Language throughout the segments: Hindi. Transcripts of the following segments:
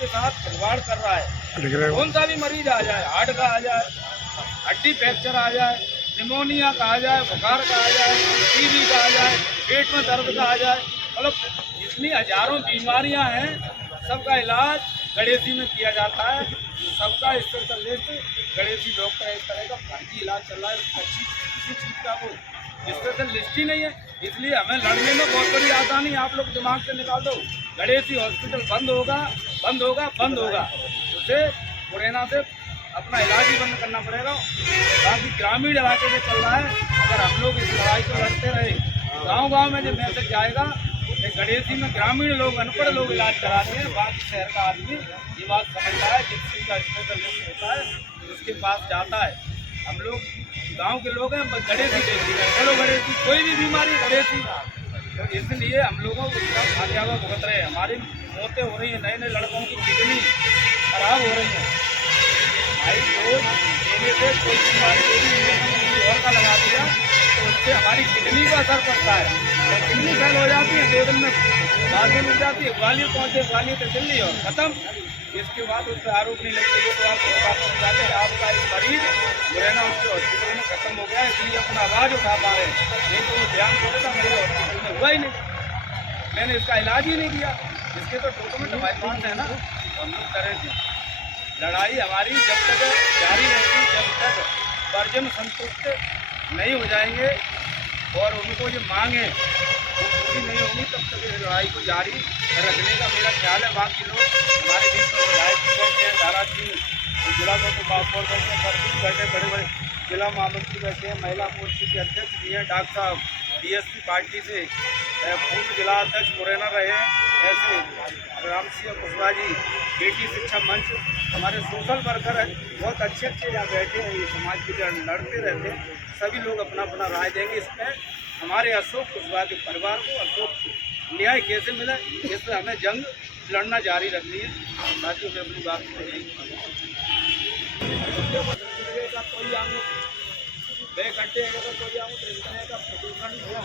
के साथ खिलवाड़ कर रहा है। कौन सा भी मरीज आ जाए, हार्ट का आ जाए, हड्डी फ्रैक्चर आ जाए, निमोनिया का आ जाए, बुखार का आ जाए, टीबी का आ जाए, पेट में दर्द का आ जाए, मतलब जितनी हजारों बीमारियां हैं सबका इलाज गणेशी में किया जाता है। सबका स्पेशलिस्ट गणेशी डॉक्टर इस तरह का फर्जी इलाज चल रहा है। अच्छी किसी चीज़ का वो स्पेशलिस्ट ही नहीं है, इसलिए हमें लड़ने में बहुत बड़ी आसानी आप लोग दिमाग से निकाल दो। गणेशी हॉस्पिटल बंद होगा, बंद होगा, बंद होगा, उसे मुरैना से अपना इलाज ही बंद करना पड़ेगा। बाकी ग्रामीण इलाके में चल रहा है, अगर हम लोग इस लड़ाई को लड़ते रहे, गांव-गांव में जो मैसेज जाएगा कि गणेशी में ग्रामीण लोग, अनपढ़ लोग इलाज कराते हैं, बाकी शहर का आदमी ये बात समझता है, जिस चीज़ का स्पेशलिस्ट होता है उसके पास जाता है। हम लोग गांव के लोग हैं, गणेशी देखी है, चलो गणेशी, कोई भी बीमारी गणेशी, तो इसलिए हम लोगों को उसका खामियाजा भुगत रहे हैं। हमारी मौतें हो रही हैं, नए नए लड़कों की किडनी खराब हो रही है। भाई डोज देने से कोई बीमारी किसी और का लगा दिया तो उससे हमारी किडनी पर असर पड़ता है, किडनी फेल हो जाती है, 2 दिन में बातें मिल जाती है, ग्वालियर पहुँचे, ग्वालियर से दिल्ली और ख़त्म। इसके बाद उससे आरोप नहीं लगते तो आप वापस जाते हैं, आपका एक मरीज मुरैना उसके हॉस्पिटल में ख़त्म हो गया, इसलिए अपना आवाज़ उठा पा रहे हैं। नहीं तो वो ध्यान छोड़े था, मेरे हॉस्पिटल में हुआ ही नहीं, मैंने इसका इलाज ही नहीं किया। इसके तो डॉक्यूमेंट हमारे पास है ना, हम लोग करेंगे। लड़ाई हमारी जब तक जारी रहेगी, जब तक वर्जन संतुष्ट नहीं हो जाएंगे और उनको जो मांगे वो पूरी नहीं होगी, तब तक इस लड़ाई को जारी रखने का मेरा ख्याल है। बाकी लोग हमारे बीच में विधायक भी बैठे हैं, धारा सिंह जिला बागपुर बैठे हैं, बरबीर बैठे, बड़े बड़े जिला महामंत्री बैठे हैं, महिला मोर्चे के अध्यक्ष भी हैं, डॉक्टर साहब DSP पार्टी से पूर्व जिला अध्यक्ष मुरैना रहे हैं, ऐसे राम सिंह कुशवाहा जी बेटी शिक्षा मंच, हमारे सोशल वर्कर हैं, बहुत अच्छे अच्छे यहाँ बैठे हैं, ये समाज के लिए लड़ते रहते हैं। सभी लोग अपना अपना राय देंगे इसमें। हमारे अशोक कुशवाहा के परिवार को अशोक न्याय कैसे मिले, इस पर हमें जंग लड़ना जारी रखनी है। बाकी मैं अपनी बात कही कोई आऊँ 2 घंटे कोई आऊँ का प्रदूषण हुआ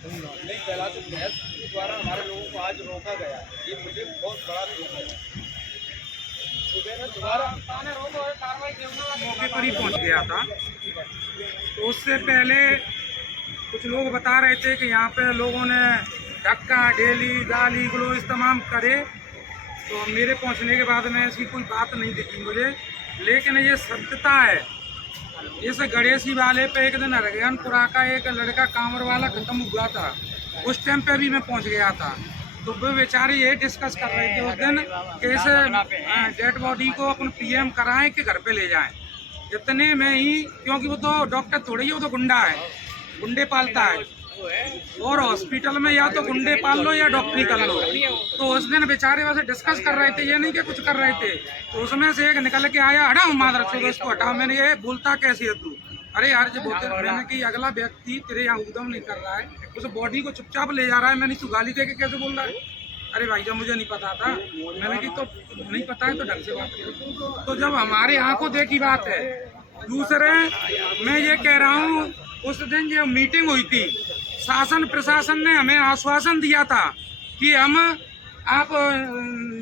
नहीं फैला, तो बहस के द्वारा हमारे लोगों को आज रोका गया, ये मुझे बहुत बड़ा दुख है। मौके पर ही पहुंच गया था, तो उससे पहले कुछ लोग बता रहे थे कि यहाँ पे लोगों ने धक्का, ढेली, गाली गलौज तमाम करे, तो मेरे पहुंचने के बाद में ऐसी कोई बात नहीं दिखी मुझे। लेकिन ये सत्यता है, इस गणेशी वाले पे एक दिन हरगनपुरा का एक लड़का कांवर वाला खत्म हुआ था, उस टाइम पे भी मैं पहुंच गया था। तो वो बेचारे ये डिस्कस कर रहे थे उस दिन कि इस डेड बॉडी को अपन PM कराएं कि घर पे ले जाएं। इतने में ही, क्योंकि वो तो डॉक्टर थोड़ी ही, वो तो गुंडा है, गुंडे पालता है, और हॉस्पिटल में या तो गुंडे पाल लो या डॉक्टरी कर लो। तो उस दिन बेचारे वैसे डिस्कस कर रहे थे, ये नहीं कि कुछ कर रहे थे, तो उसमें से एक निकल के आया, हटाओ मादर चोद इसको हटाओ। मैंने ये बोलता कैसे है तू, अरे यार जो बोलते, मैंने कि अगला व्यक्ति तेरे यहाँ उद्यम नहीं कर रहा है, उस बॉडी को चुपचाप ले जा रहा है, मैंने तू गाली दे के कैसे बोल रहा है। अरे भाई जब मुझे नहीं पता था, मैंने कि तो नहीं पता है तो ढंग से बात करो। तो जब हमारे आंखों देखी बात है। दूसरे मैं ये कह रहा हूँ, उस दिन जो मीटिंग हुई थी, शासन प्रशासन ने हमें आश्वासन दिया था कि हम, आप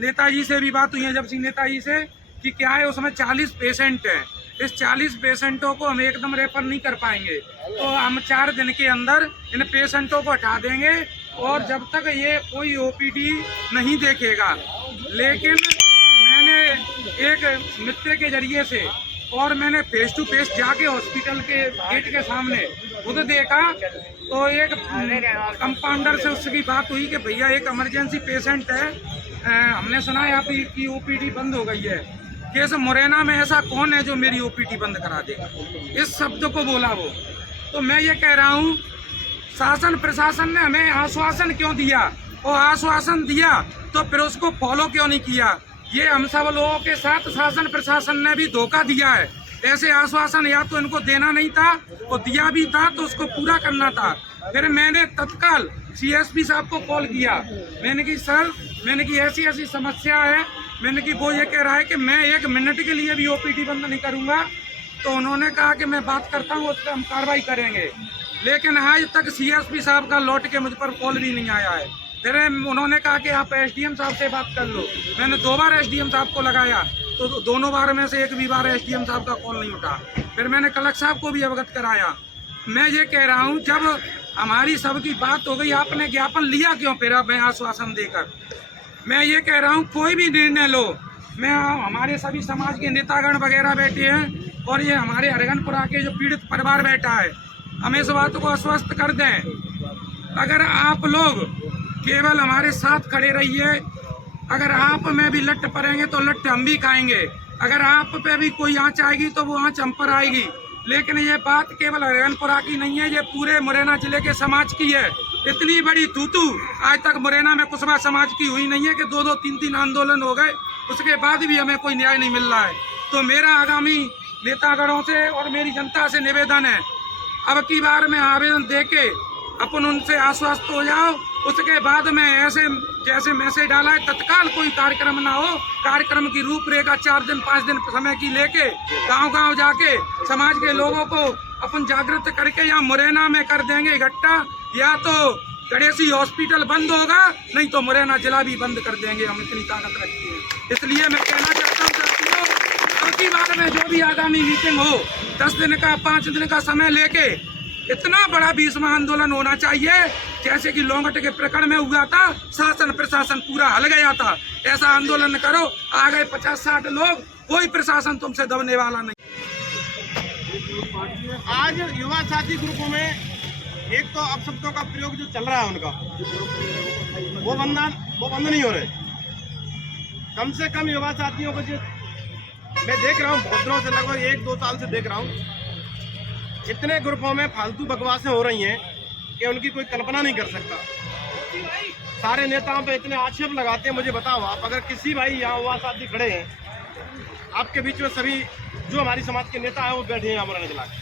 नेताजी से भी बात हुई है जब सिंह नेताजी से, कि क्या है उसमें 40 पेशेंट हैं, इस 40 पेशेंटों को हम एकदम रेफर नहीं कर पाएंगे, तो हम 4 दिन के अंदर इन पेशेंटों को हटा देंगे, और जब तक ये कोई OPD नहीं देखेगा। लेकिन मैंने एक मित्र के जरिए से, और मैंने फेस टू फेस जाके हॉस्पिटल के गेट के सामने खुद देखा, तो एक कंपाउंडर से उसकी बात हुई कि भैया एक इमरजेंसी पेशेंट है, हमने सुना है आपकी OPD बंद हो गई है, कि इस मुरैना में ऐसा कौन है जो मेरी OPD बंद करा देगा। इस शब्द को बोला वो। तो मैं ये कह रहा हूँ, शासन प्रशासन ने हमें आश्वासन क्यों दिया, और आश्वासन दिया तो फिर उसको फॉलो क्यों नहीं किया। ये हम सब लोगों के साथ शासन प्रशासन ने भी धोखा दिया है। ऐसे आश्वासन या तो इनको देना नहीं था, और दिया भी था तो उसको पूरा करना था। फिर मैंने तत्काल CSP साहब को कॉल किया, मैंने कि सर, मैंने कि ऐसी ऐसी समस्या है, मैंने कि वो ये कह रहा है कि मैं 1 मिनट के लिए भी OPD बंद नहीं करूँगा। तो उन्होंने कहा कि मैं बात करता हूँ, उस पर हम कार्रवाई करेंगे। लेकिन आज तक CSP साहब का लौट के मुझ पर कॉल भी नहीं आया है। फिर उन्होंने कहा कि आप एसडीएम साहब से बात कर लो। मैंने 2 बार एसडीएम साहब को लगाया तो दोनों बार में से एक भी बार एसडीएम साहब का कॉल नहीं उठा। फिर मैंने कलेक्टर साहब को भी अवगत कराया। मैं ये कह रहा हूँ, जब हमारी सबकी बात हो गई, आपने ज्ञापन लिया क्यों फिर अब आश्वासन देकर? मैं ये कह रहा हूँ, कोई भी निर्णय लो, मैं हमारे सभी समाज के नेतागण वगैरह बैठे हैं और ये हमारे हरगनपुरा के जो पीड़ित परिवार बैठा है, हम इस बात को आश्वस्त कर दें। अगर आप लोग केवल हमारे साथ खड़े रहिए, अगर आप में भी लट पड़ेंगे तो लट हम भी खाएंगे, अगर आप पे भी कोई आँच आएगी तो वो आँच हम पर आएगी। लेकिन ये बात केवल हरगनपुरा की नहीं है, ये पूरे मुरैना जिले के समाज की है। इतनी बड़ी तूतू आज तक मुरैना में कुशवा समाज की हुई नहीं है कि 2-2, 3-3 आंदोलन हो गए, उसके बाद भी हमें कोई न्याय नहीं मिल रहा है। तो मेरा आगामी नेतागणों से और मेरी जनता से निवेदन है, अब की बार में आवेदन देके अपन उनसे आश्वस्त हो जाओ। उसके बाद में ऐसे जैसे मैसेज डाला है, तत्काल कोई कार्यक्रम ना हो, कार्यक्रम की रूपरेखा 4 दिन 5 दिन समय की लेके गांव-गांव जाके समाज के लोगों को अपन जागृत करके या मुरैना में कर देंगे इकट्ठा, या तो गणेशी हॉस्पिटल बंद होगा, नहीं तो मुरैना जिला भी बंद कर देंगे। हम इतनी ताकत रखते हैं। इसलिए मैं कहना चाहता हूँ साथियों, अब की बार में जो भी आगामी मीटिंग हो, 10 दिन का 5 दिन का समय लेके इतना बड़ा 20वां आंदोलन होना चाहिए जैसे कि लोंगट के प्रकरण में हुआ था, शासन प्रशासन पूरा हल गया था। ऐसा आंदोलन करो, आ गए 50-60 लोग, कोई प्रशासन तुमसे दबने वाला नहीं। आज युवा साथी ग्रुपों में एक तो अपशब्दों का प्रयोग जो चल रहा है उनका, वो बंद नहीं हो रहे। कम से कम युवा साथियों को जो मैं देख रहा हूँ, बहुत दिनों से, लगभग 1-2 साल से देख रहा हूँ, इतने ग्रुपों में फालतू बकवासें हो रही हैं कि उनकी कोई कल्पना नहीं कर सकता। सारे नेताओं पे इतने आक्षेप लगाते हैं। मुझे बताओ, आप अगर किसी भाई यहाँ युवा साथी खड़े हैं, आपके बीच में सभी जो हमारी समाज के नेता हैं वो बैठे हैं यहाँ मुरैना जिला के,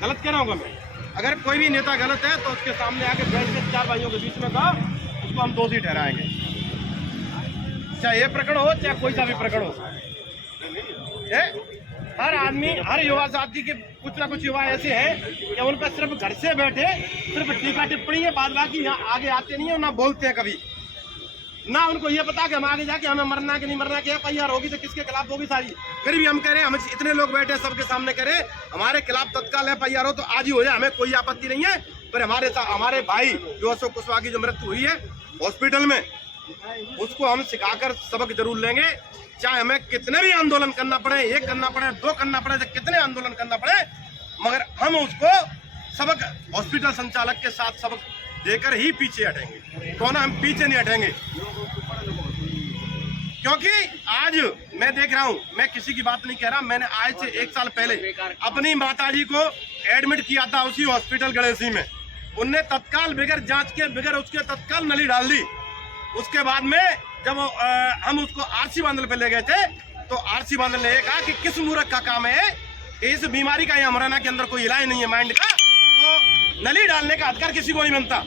गलत कह रहा हूँ मैं? अगर कोई भी नेता गलत है तो उसके सामने आके बैठ के 4 भाइयों के बीच में कहा, उसको हम दोषी ठहराएंगे, चाहे ये प्रकरण हो चाहे कोई सा भी प्रकरण हो। हर आदमी, हर युवा साथी के कुछ ना कुछ युवा ऐसे हैं कि उन पर सिर्फ घर से बैठे सिर्फ टीका टिप्पणी है, बाद बाकी यहाँ आगे आते नहीं है, ना बोलते हैं कभी, ना उनको ये पता कि हम आगे जाके हमें मरना कि नहीं मरना, कि FIR होगी तो किसके खिलाफ होगी सारी। फिर भी हम कह रहे हैं, हम इतने लोग बैठे हैं सबके सामने कह रहे हैं हमारे खिलाफ तत्काल FIR हो तो आज ही हो जाए, हमें कोई आपत्ति नहीं है। पर हमारे भाई जो अशोक कुशवाहा की जो मृत्यु हुई है हॉस्पिटल में, उसको हम सिखाकर सबक जरूर लेंगे, चाहे हमें कितने भी आंदोलन करना पड़े, 1 करना पड़े, 2 करना पड़े, कितने आंदोलन करना पड़े, मगर हम उसको सबक हॉस्पिटल संचालक के साथ सबक देकर ही पीछे हटेंगे। कौन, हम पीछे नहीं हटेंगे, क्योंकि आज मैं देख रहा हूं, मैं किसी की बात नहीं कह रहा, मैंने आज से 1 साल पहले अपनी माताजी को एडमिट किया था उसी हॉस्पिटल गणेशी में। उनने तत्काल बगैर जांच के, बगैर उसके तत्काल नली डाल दी। उसके बाद में जब हम उसको RC बांधल पे ले गए थे तो RC बांधल ने कहा कि किस मूर्ख का काम है, इस बीमारी का यहाँ मुरैना के अंदर कोई इलाज नहीं है माइंड का, तो नली डालने का अधिकार किसी को नहीं बनता।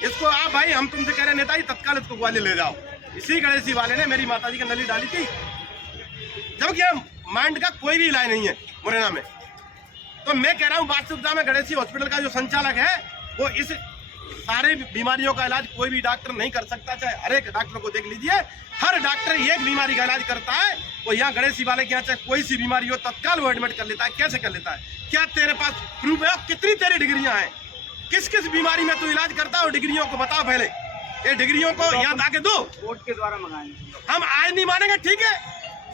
इसको आप भाई, हम तुमसे कह रहे नेता जी तत्काल इसको ग्वालियर ले जाओ। इसी गणेशी वाले ने मेरी माताजी की नली डाली थी, जबकि माइंड का कोई भी इलाज नहीं है मुरैना में। तो मैं कह रहा हूँ, वास्तविकता में गणेशी हॉस्पिटल का जो संचालक है वो इस सारे बीमारियों का इलाज कोई भी डॉक्टर नहीं कर सकता, चाहे हर एक डॉक्टर को देख लीजिए, हर डॉक्टर एक बीमारी का इलाज करता है। वो यहाँ गणेशी वाले के यहाँ चाहे कोई सी बीमारी हो तत्काल वो एडमिट कर लेता है। कैसे कर लेता है? क्या तेरे पास प्रूफ है? कितनी तेरी डिग्रियां हैं, किस किस बीमारी में तू इलाज करता है, डिग्रियों को बताओ पहले, ये डिग्रियों को यहाँ आके दो। कोर्ट के द्वारा मंगाएंगे, हम आज नहीं मानेंगे, ठीक है,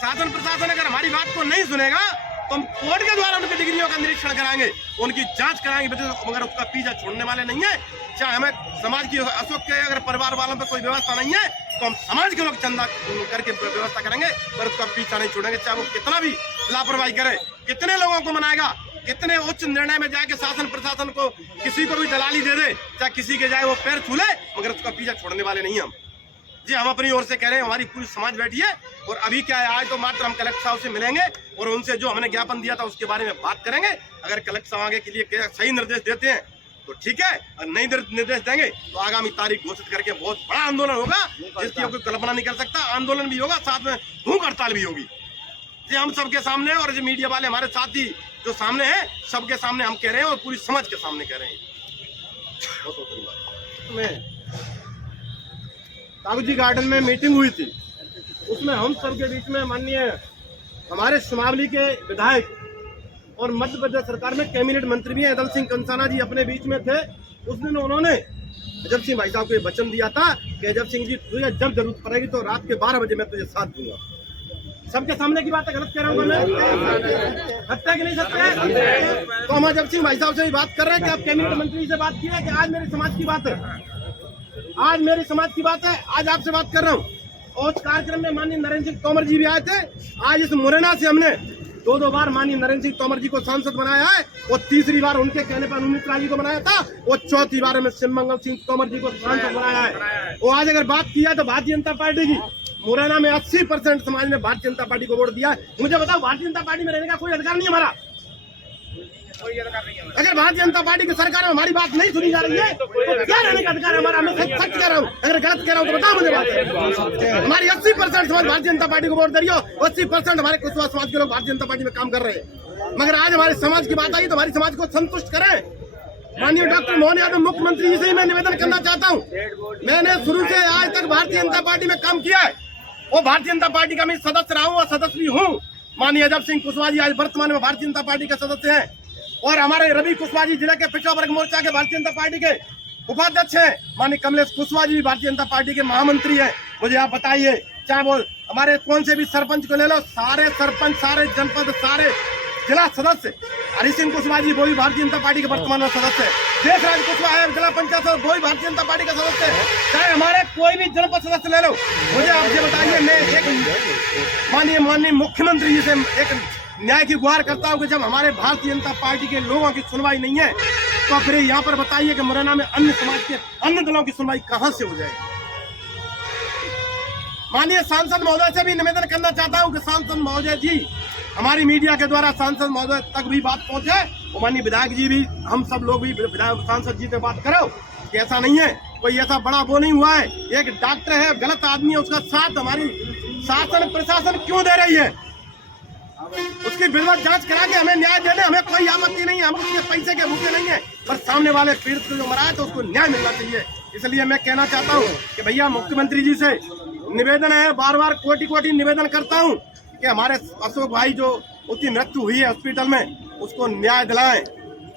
शासन प्रशासन अगर हमारी बात को नहीं सुनेगा तो हम कोर्ट के द्वारा उनकी डिग्रियों का निरीक्षण कराएंगे, उनकी जांच कराएंगे, मगर उसका पीछा छोड़ने वाले नहीं है। चाहे हमें समाज की, अशोक के अगर परिवार वालों पर कोई व्यवस्था नहीं है तो हम समाज के लोग चंदा करके व्यवस्था करेंगे, पर उसका पीछा नहीं छोड़ेंगे, चाहे वो कितना भी लापरवाही करे, कितने लोगों को मनाएगा, कितने उच्च निर्णय में जाके शासन प्रशासन को किसी को भी दलाली दे दे, चाहे किसी के जाए वो पैर छू ले, मगर उसका पीछा छोड़ने वाले नहीं हम जी। हम अपनी ओर से कह रहे हैं, हमारी पूरी समाज बैठी है, और अभी क्या है, आज तो मात्र हम कलेक्टर साहब से मिलेंगे और उनसे जो हमने ज्ञापन दिया था उसके बारे में बात करेंगे। अगर कलेक्टर साहब आगे के लिए सही निर्देश देते हैं तो ठीक है, और नहीं निर्देश देंगे तो आगामी तारीख घोषित करके बहुत बड़ा आंदोलन होगा, जिसकी कोई कल्पना नहीं कर सकता। आंदोलन भी होगा, साथ में भूख हड़ताल भी होगी जी, हम सबके सामने, और जो मीडिया वाले हमारे साथी जो सामने हैं, सबके सामने हम कह रहे हैं और पूरी समाज के सामने कह रहे हैं। कागजी गार्डन में मीटिंग हुई थी, उसमें हम सबके बीच में माननीय हमारे सुमावली के विधायक और मध्य प्रदेश सरकार में कैबिनेट मंत्री भी अदल सिंह कंसाना जी अपने बीच में थे। उस दिन उन्होंने अजब सिंह भाई साहब को ये वचन दिया था कि अजब सिंह जी तुझे जब जरूरत पड़ेगी तो रात के 12 बजे मैं तुझे साथ दूंगा। सबके सामने की बात है, गलत कह रहा हूँ मैं? सत्य कि नहीं सत्य? तो हम अजब सिंह भाई साहब से भी बात कर रहे हैं कि आप कैबिनेट मंत्री से बात किए कि आज मेरे समाज की बात है, आज मेरे समाज की बात है, आज आपसे बात कर रहा हूँ। और उस कार्यक्रम में माननीय नरेंद्र सिंह तोमर जी भी आए थे। आज इस मुरैना से हमने दो बार माननीय नरेंद्र सिंह तोमर जी को सांसद बनाया है, और तीसरी बार उनके कहने पर अनुमित्रा जी को बनाया था, और चौथी बार में शिवमंगल सिंह तोमर जी को सांसद बनाया है। और आज अगर बात किया तो भारतीय जनता पार्टी की मुरैना में 80% समाज ने भारतीय जनता पार्टी को वोट दिया है। मुझे बताओ, भारतीय जनता पार्टी में रहने का कोई अधिकार नहीं हमारा? अगर भारतीय जनता पार्टी की सरकार में हमारी बात नहीं सुनी जा रही है तो क्या रहने का अधिकार है हमारा? मैं सच कह रहा हूँ, अगर गलत कह रहा हूँ तो बताओ मुझे बात। हमारी 80% समाज भारतीय जनता पार्टी को वोट दे रही हो, 80% हमारे कुशवाहा समाज के लोग भारतीय जनता पार्टी में काम कर रहे हैं। मगर आज हमारे समाज की बात आई तो हमारी समाज को संतुष्ट करें। माननीय डॉक्टर मोहन यादव मुख्यमंत्री जी से मैं निवेदन करना चाहता हूँ, मैंने शुरू से आज तक भारतीय जनता पार्टी में काम किया है, और भारतीय जनता पार्टी का मैं सदस्य रहा हूँ और सदस्य भी हूँ। माननीय अजब सिंह कुशवाहा जी आज वर्तमान में भारतीय जनता पार्टी के सदस्य हैं, और हमारे रवि कुशवाहा जी जिले के पिछड़ा वर्ग मोर्चा के भारतीय जनता पार्टी के उपाध्यक्ष हैं। माननीय कमलेश कुशवाहा जी भारतीय जनता पार्टी के महामंत्री हैं। मुझे आप बताइए, चाहे वो हमारे कौन से भी सरपंच को ले लो, सारे सरपंच, सारे जनपद, सारे जिला सदस्य, हरि सिंह कुशवाहा जी वो भी भारतीय जनता पार्टी के वर्तमान में सदस्य है। देशराज कुशवाहा है जिला पंचायत वो भी भारतीय जनता पार्टी का सदस्य है। चाहे हमारे कोई भी जनपद सदस्य ले लो, मुझे आप ये बताइए, मैं एक माननीय मुख्यमंत्री जी से एक न्याय की गुहार करता हूं कि जब हमारे भारतीय जनता पार्टी के लोगों की सुनवाई नहीं है तो फिर यहाँ पर बताइए कि मुरैना में अन्य समाज के अन्य दलों की सुनवाई कहां से हो जाएगी? माननीय सांसद महोदय से भी निवेदन करना चाहता हूं कि सांसद महोदय जी, हमारी मीडिया के द्वारा सांसद महोदय तक भी बात पहुंचे, और माननीय विधायक जी भी, हम सब लोग भी विधायक सांसद जी से बात करो कि ऐसा नहीं है, कोई ऐसा बड़ा वो नहीं हुआ है, एक डॉक्टर है, गलत आदमी है, उसका साथ हमारी शासन प्रशासन क्यों दे रही है? उसकी विधिवत जांच करा के हमें न्याय देने, हमें कोई आपत्ति नहीं है, हम उसके पैसे के भूखे नहीं है, पर सामने वाले पीड़ित को जो मरा है तो उसको न्याय मिलना चाहिए। इसलिए मैं कहना चाहता हूँ कि भैया मुख्यमंत्री जी से निवेदन है, बार बार कोटि निवेदन करता हूँ कि हमारे अशोक भाई जो उसकी मृत्यु हुई है हॉस्पिटल में, उसको न्याय दिलाएं,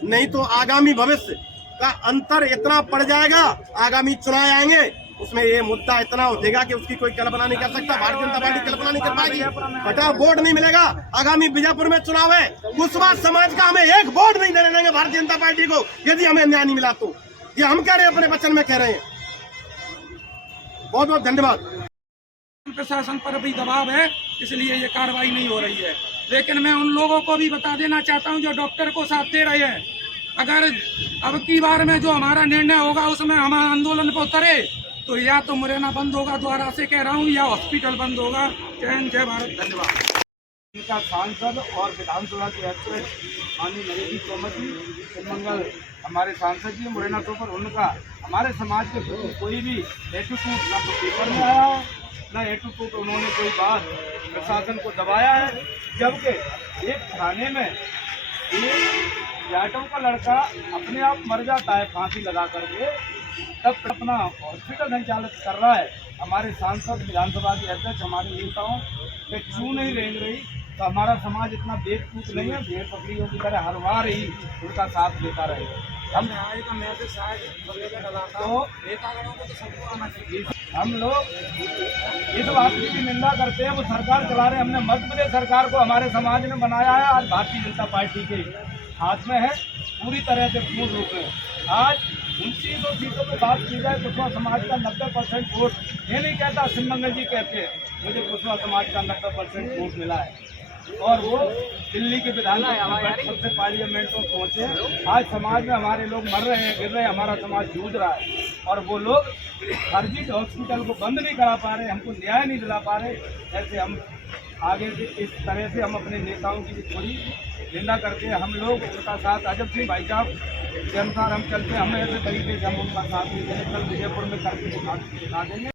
नहीं तो आगामी भविष्य का अंतर इतना पड़ जाएगा, आगामी चुनाव आएंगे उसमें ये मुद्दा इतना उठेगा कि उसकी कोई कल्पना नहीं कर सकता। भारतीय जनता पार्टी कल्पना नहीं कर पाएगी, बटा वोट नहीं मिलेगा। आगामी बीजापुर में चुनाव है, कुशवाहा समाज का हमें एक वोट नहीं देने देंगे भारतीय जनता पार्टी को यदि हमें न्याय नहीं मिला तो। ये हम कह रहे हैं, अपने वचन में कह रहे हैं। बहुत बहुत धन्यवाद। प्रशासन पर भी दबाव है, इसलिए ये कार्रवाई नहीं हो रही है। लेकिन मैं उन लोगों को भी बता देना चाहता हूं जो डॉक्टर को साथ दे रहे हैं, अगर अब की बार में जो हमारा निर्णय होगा उसमें हम आंदोलन पर उतरे तो या तो मुरैना बंद होगा, दोबारा से कह रहा हूँ, या हॉस्पिटल बंद होगा। जय हिंद, जय भारत, धन्यवाद। इनका सांसद और विधानसभा के अध्यक्ष माननीय नरेंद्र सिंह तोमर जी, शिवमंगल हमारे सांसद जी मुरैना तो पर, उनका हमारे समाज के प्रति कोई भी एटीट्यूड ना तो पेपर में आया है, ना एटीट्यूड उन्होंने कोई बात प्रशासन को दबाया है। जबकि एक थाने में एक जाटों का लड़का अपने आप मर जाता है फांसी लगा करके, तब अपना हॉस्पिटल संचालित कर रहा है। हमारे सांसद, विधानसभा के अध्यक्ष, हमारे नेताओं पे क्यों नहीं रेंग रही? तो हमारा समाज इतना बेवकूफ नहीं है, भेड़ बकरियों की तरह हर बार ही उनका साथ लेता रहे। हम हम लोग इस बात की भी निंदा करते हैं, वो सरकार चला रहे, हमने मध्य प्रदेश सरकार को हमारे समाज ने बनाया है, आज भारतीय जनता पार्टी के हाथ में है पूरी तरह से, पूर्ण रूप में। आज 29 सीटों पर बात की जाए, कुशवाहा समाज का 90% वोट, ये नहीं कहता शिवमंगल जी कहते हैं, मुझे कुशवाहा समाज का 90% वोट मिला है, और वो दिल्ली के विधानसभा सबसे पार्लियामेंट में पहुंचे। आज समाज में हमारे लोग मर रहे हैं, गिर रहे हैं, हमारा समाज जूझ रहा है, और वो लोग फर्जी हॉस्पिटल को बंद नहीं करा पा रहे, हमको न्याय नहीं दिला पा रहे। ऐसे हम आगे से इस तरह से हम अपने नेताओं की थोड़ी निंदा करते हैं। हम लोग उनका साथ अजब सिंह भाई साहब के अनुसार हम चलते हैं, हम ऐसे तरीके से हम उनका साथ कल विजयपुर में करके दिखा देंगे।